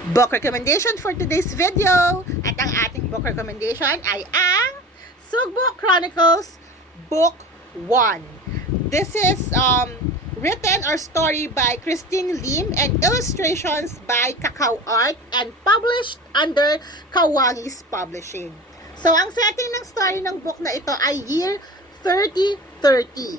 Book recommendation for today's video. At ang ating book recommendation ay ang Sugbo Chronicles Book 1. This is written or story by Christine Lim and illustrations by Kakao Art and published under Kawalis Publishing. So, ang setting ng story ng book na ito ay year 3030.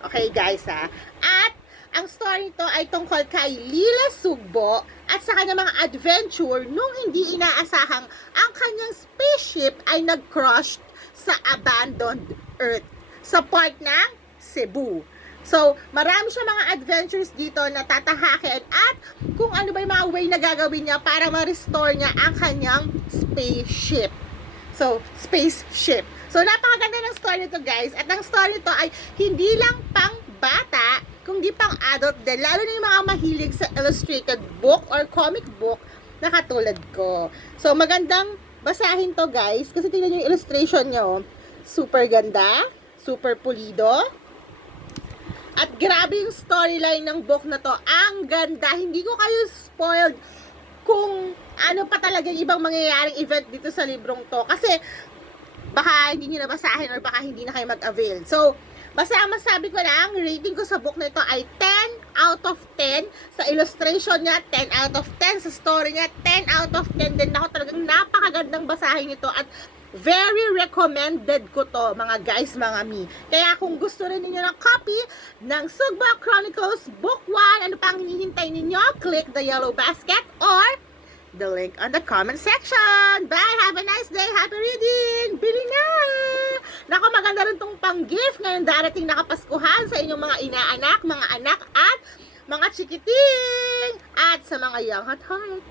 Okay guys ha? At ang story nito ay tungkol kay Lila Sugbo at sa kanyang mga adventure nung hindi inaasahang ang kanyang spaceship ay nag-crash sa abandoned Earth sa part ng Cebu. So, marami siya mga adventures dito na tatahakin at kung ano ba yung mga way na gagawin niya para ma-restore niya ang kanyang spaceship. So, spaceship. So, napakaganda ng story nito guys. At ang story nito ay hindi lang pang bata, kundi pang adult din. Lalo na yung mga mahilig sa illustrated book or comic book na katulad ko. So, magandang basahin to guys. Kasi tingnan nyo yung illustration nyo. Super ganda. Super pulido. At grabe yung storyline ng book na to. Ang ganda. Hindi ko kayo spoiled kung ano pa talaga yung ibang mangyayaring event dito sa librong to. Kasi baka hindi nyo nabasahin or baka hindi na kayo mag-avail. So, basta ang masabi ko lang, rating ko sa book na ito ay 10 out of 10. Sa illustration niya, 10 out of 10. Sa story niya, 10 out of 10 din. Ako talagang napakagandang basahin ito at very recommended ko to, mga guys, mga me. Kaya kung gusto rin ninyo ng copy ng Sugbo Chronicles Book 1, ano pang hinihintay ninyo? Click the yellow basket or the link on the comment section. Bye! Have a nice day! Happy reading! Bili na! Naku, maganda rin tong pang-gift ngayon darating na Kapaskuhan sa inyong mga inaanak, mga anak at mga chikiting at sa mga young at heart.